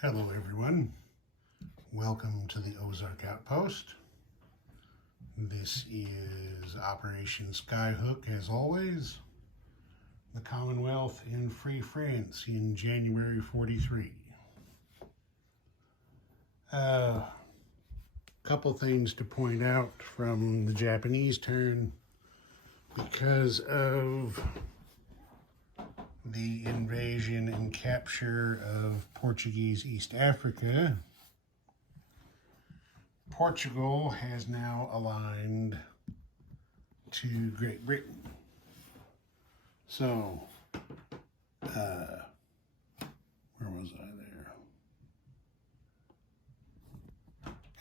Hello everyone, welcome to the Ozark Outpost. This is Operation Skyhook, as always. The Commonwealth in Free France in January 43. Couple things to point out from the Japanese turn. Because of the invasion and capture of Portuguese East Africa, Portugal has now aligned to Great Britain. So, where was I there?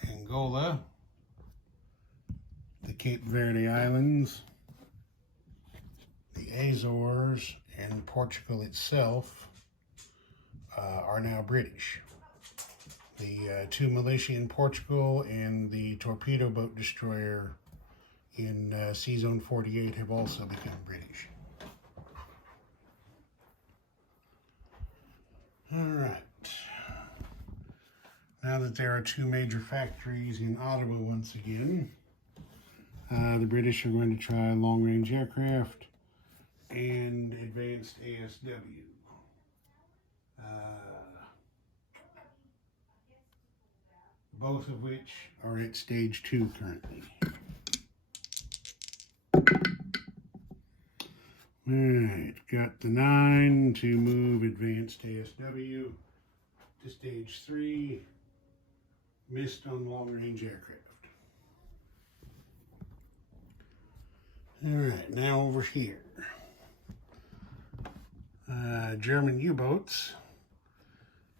Angola, the Cape Verde Islands, the Azores, and Portugal itself are now British. The two militia in Portugal and the torpedo boat destroyer in Sea Zone 48 have also become British. All right. Now that there are two major factories in Ottawa once again, the British are going to try long-range aircraft and advanced ASW. Both of which are at stage 2 currently. Alright, got the 9 to move advanced ASW to stage 3. Missed on long-range aircraft. Alright, now over here. German U-boats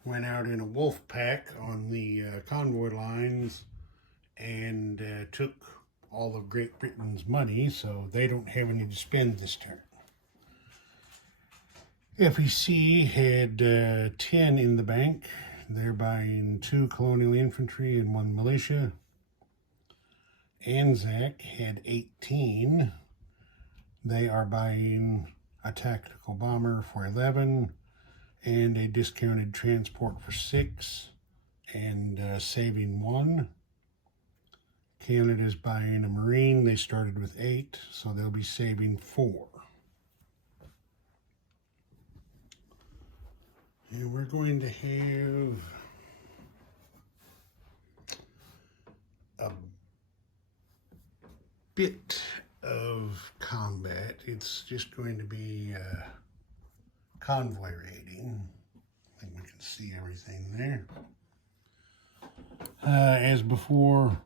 went out in a wolf pack on the convoy lines and took all of Great Britain's money, so they don't have any to spend this turn. FEC had 10 in the bank. They're buying 2 colonial infantry and 1 militia. ANZAC had 18. They are buying a tactical bomber for 11 and a discounted transport for 6 and saving 1. Canada's buying a marine. They started with 8, so they'll be saving 4. And we're going to have a bit of combat. It's just going to be convoy raiding. I think we can see everything there. As before,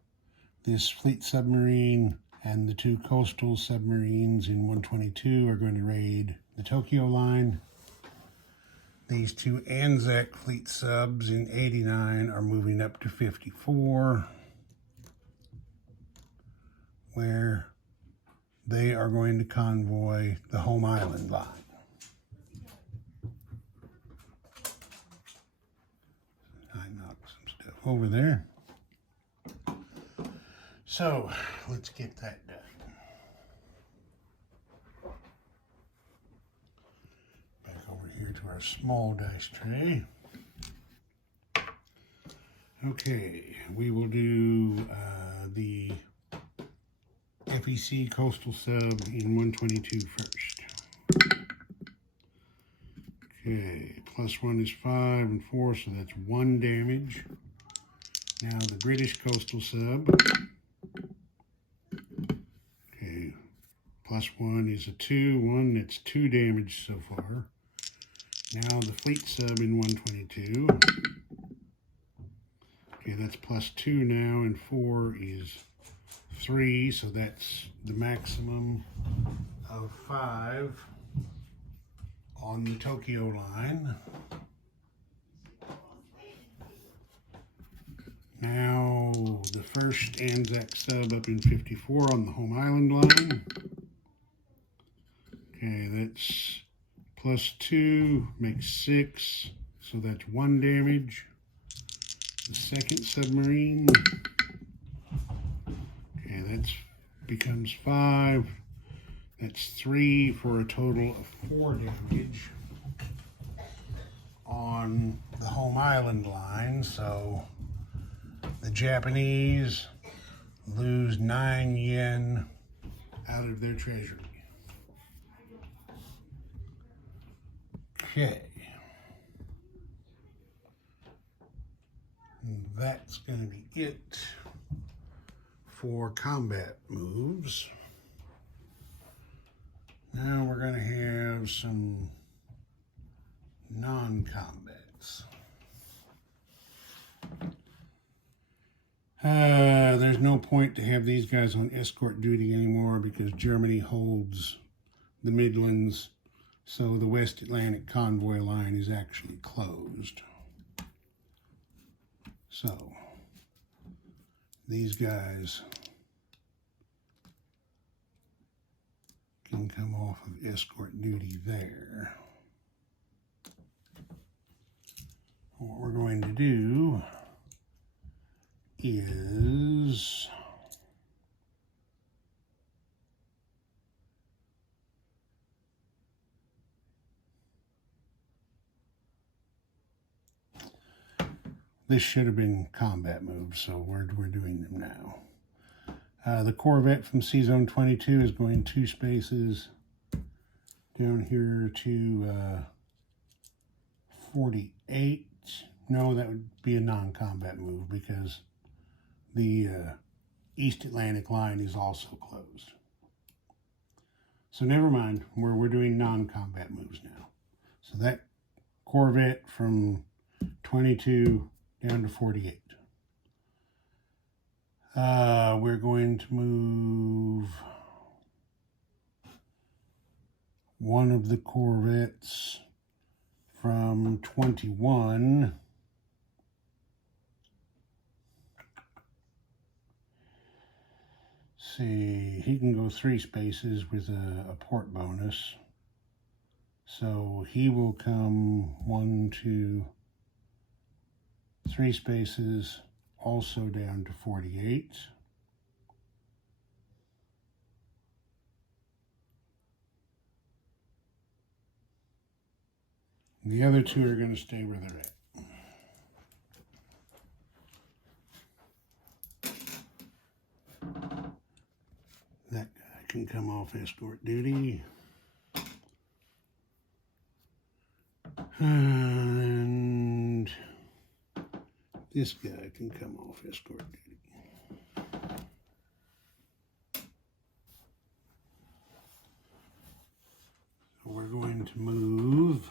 this fleet submarine and the 2 coastal submarines in 122 are going to raid the Tokyo line. These 2 ANZAC fleet subs in 89 are moving up to 54, where they are going to convoy the home island line. I knocked some stuff over there. So, let's get that done. Back over here to our small dice tray. Okay, we will do the FEC coastal sub in 122 first. Okay, +1 is 5 and 4, so that's 1 damage. Now the British coastal sub. Okay, +1 is a 2, 1, that's 2 damage so far. Now the fleet sub in 122. Okay, that's +2 now, and 4 is 3, so that's the maximum of 5 on the Tokyo line. Now the first ANZAC sub up in 54 on the home island line. Okay, that's +2 makes 6, so that's 1 damage. The second submarine. Okay, that becomes 5. That's 3 for a total of 4 damage on the home home island line, so the Japanese lose 9 yen out of their treasury. Okay. And that's going to be it for combat moves. Now we're going to have some non-combats. There's no point to have these guys on escort duty anymore because Germany holds the Midlands, so the West Atlantic convoy line is actually closed. So these guys can come off of escort duty there. What we're going to do is this should have been combat moves, so we're doing them now. The Corvette from C-Zone 22 is going 2 spaces down here to 48. No, that would be a non-combat move because the East Atlantic line is also closed. So never mind, we're doing non-combat moves now. So that Corvette from 22 down to 48. We're going to move one of the Corvettes from 21 see, he can go 3 spaces with a port bonus. So he will come 1, 2, 3 spaces, also down to 48. The other 2 are going to stay where they're at. That guy can come off escort duty. And this guy can come off escort duty. So we're going to move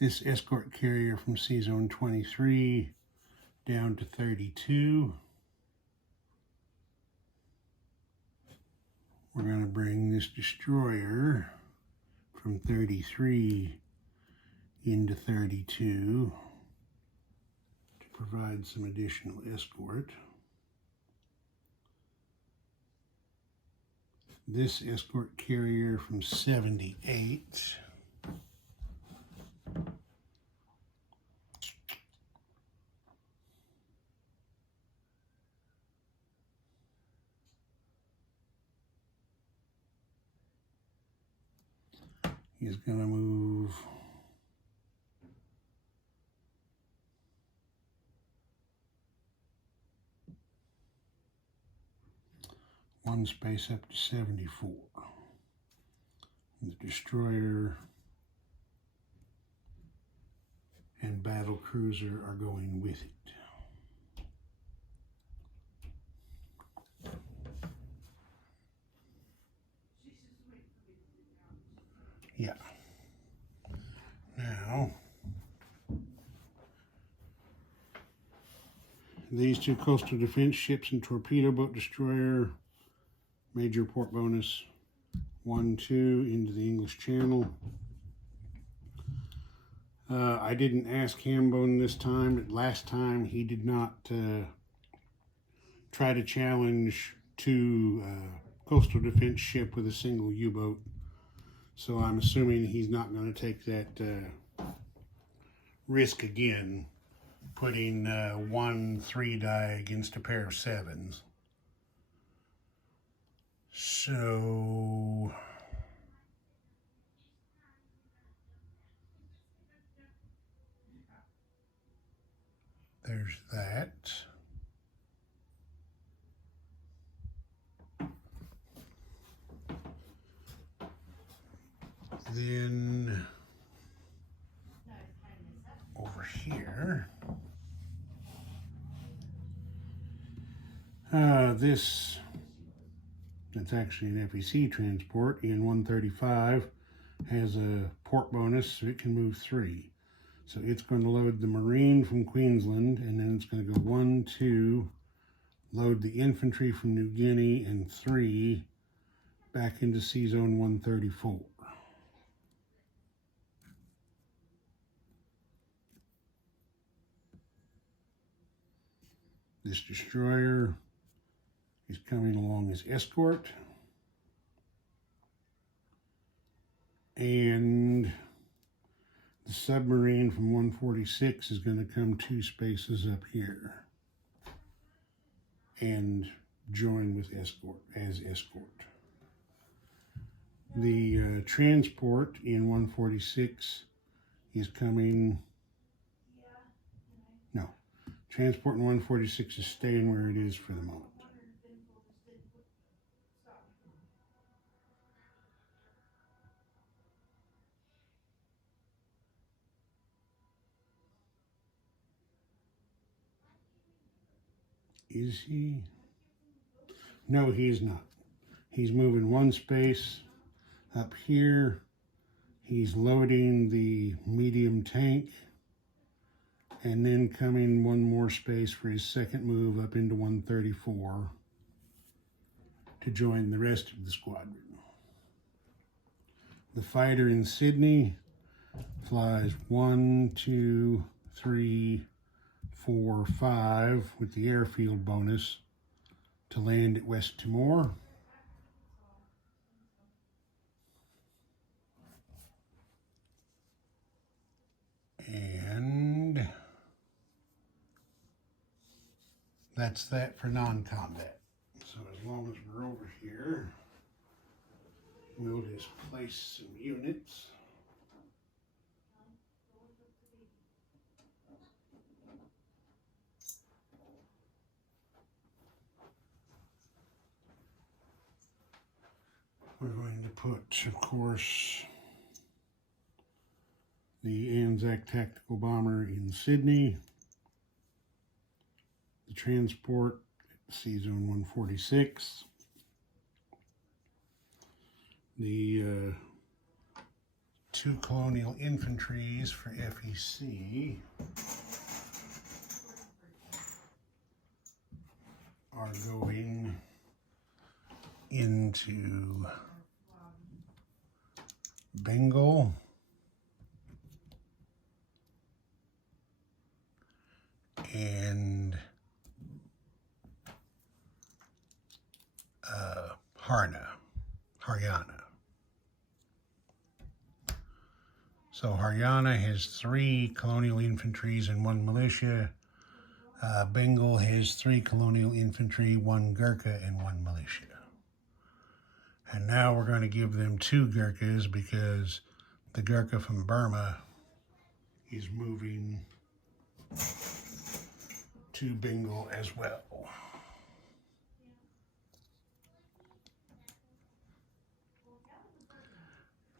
this escort carrier from C-Zone 23 down to 32. We're going to bring this destroyer from 33 into 32 to provide some additional escort. This escort carrier from 78 is going to move one space up to 74. The destroyer and battle cruiser are going with it. Yeah. Now, these 2 coastal defense ships and torpedo boat destroyer, major port bonus, 1, 2 into the English Channel. I didn't ask Hambone this time, but last time he did not try to challenge 2 coastal defense ship with a single U-boat. So I'm assuming he's not going to take that risk again, putting 1 3-die against a pair of 7s. So there's that. Then over here, this, that's actually an FEC transport in 135, has a port bonus, so it can move 3. So it's going to load the Marine from Queensland, and then it's going to go 1, 2, load the infantry from New Guinea, and 3 back into Sea Zone 134. This destroyer is coming along as escort. And the submarine from 146 is going to come 2 spaces up here and join with escort, as escort. The transport in 146 is coming, no, transport in 146 is staying where it is for the moment. Is he? No, he is not. He's moving 1 space up here. He's loading the medium tank and then coming 1 more space for his second move up into 134 to join the rest of the squadron. The fighter in Sydney flies 1, 2, 3, 4, 5 with the airfield bonus to land at West Timor. And that's that for non-combat. So as long as we're over here, we'll just place some units. We're going to put, of course, the Anzac Tactical Bomber in Sydney, the transport at Sea Zone 146, the 2 Colonial Infantries for FEC are going into Bengal, and Haryana. So Haryana has 3 colonial infantries and 1 militia. Bengal has 3 colonial infantry, 1 Gurkha, and 1 militia. And now we're going to give them 2 Gurkhas because the Gurkha from Burma is moving to Bengal as well.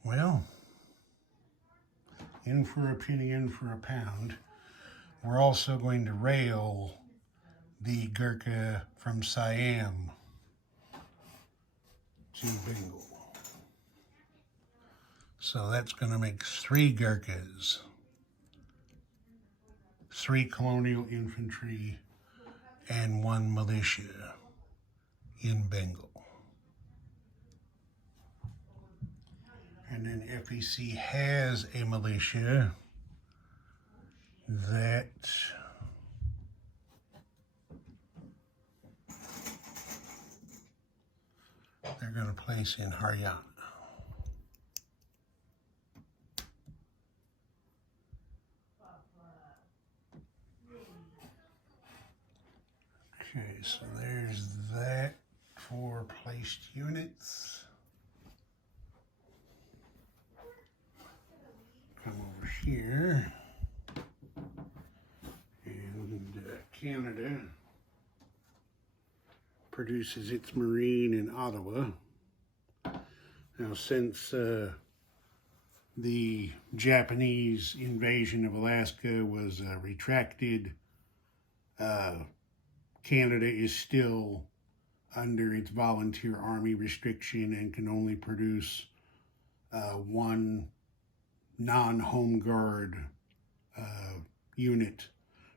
Well, in for a penny, in for a pound. We're also going to rail the Gurkha from Siam to Bengal. So that's going to make 3 Gurkhas, 3 colonial infantry, and 1 militia in Bengal. And then FEC has a militia that they're going to place in Haryana. Okay, so there's that for placed units. Come over here and Canada produces its marine in Ottawa. Now, since the Japanese invasion of Alaska was retracted, Canada is still under its volunteer army restriction and can only produce one non-home guard unit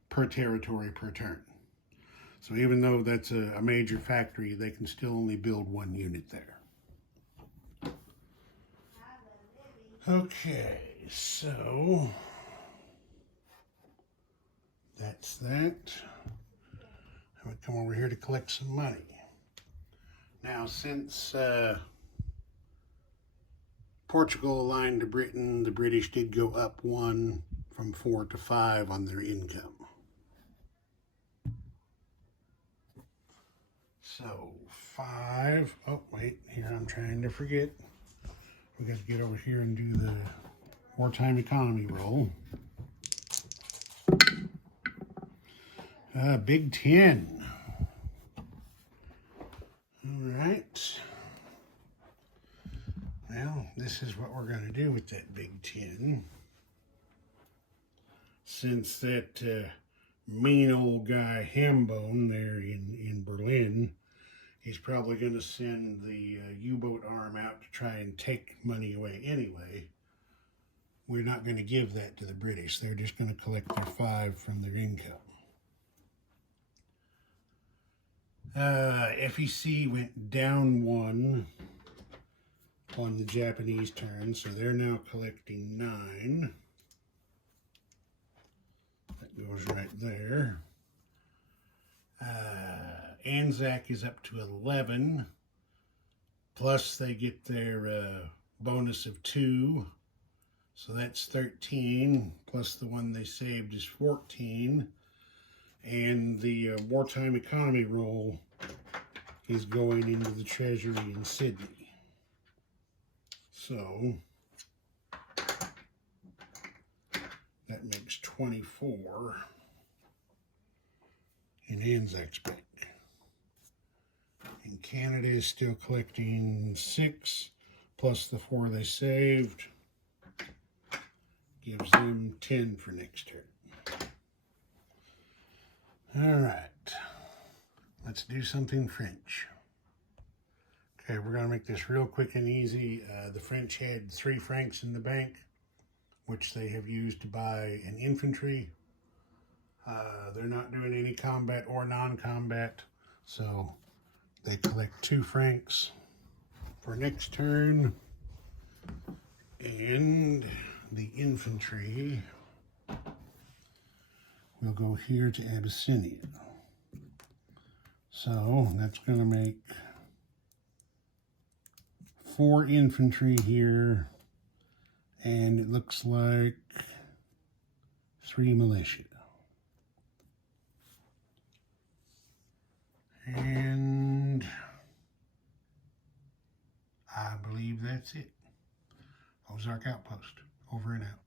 per territory per turn. So even though that's a major factory, they can still only build one unit there. Okay, so that's that. I would come over here to collect some money. Now, since Portugal aligned to Britain, the British did go up 1 from 4 to 5 on their income. So 5, oh wait, here I'm trying to forget. We got to get over here and do the wartime economy roll. Big 10. All right. Well, this is what we're going to do with that Big 10. Since that mean old guy Hambone there in Berlin, he's probably going to send the U-boat arm out to try and take money away anyway. We're not going to give that to the British. They're just going to collect their 5 from their income. FEC went down 1 on the Japanese turn, so they're now collecting 9. That goes right there. Anzac is up to 11, plus they get their bonus of 2, so that's 13, plus the one they saved is 14, and the wartime economy roll is going into the treasury in Sydney. So that makes 24 in Anzac's bank. And Canada is still collecting 6, plus the 4 they saved, gives them 10 for next turn. All right, let's do something French. Okay, we're gonna make this real quick and easy. The French had 3 francs in the bank, which they have used to buy an infantry. They're not doing any combat or non-combat, so they collect 2 francs for next turn. And the infantry will go here to Abyssinia. So that's going to make 4 infantry here, and it looks like 3 militia. And I believe that's it. Ozark Outpost, over and out.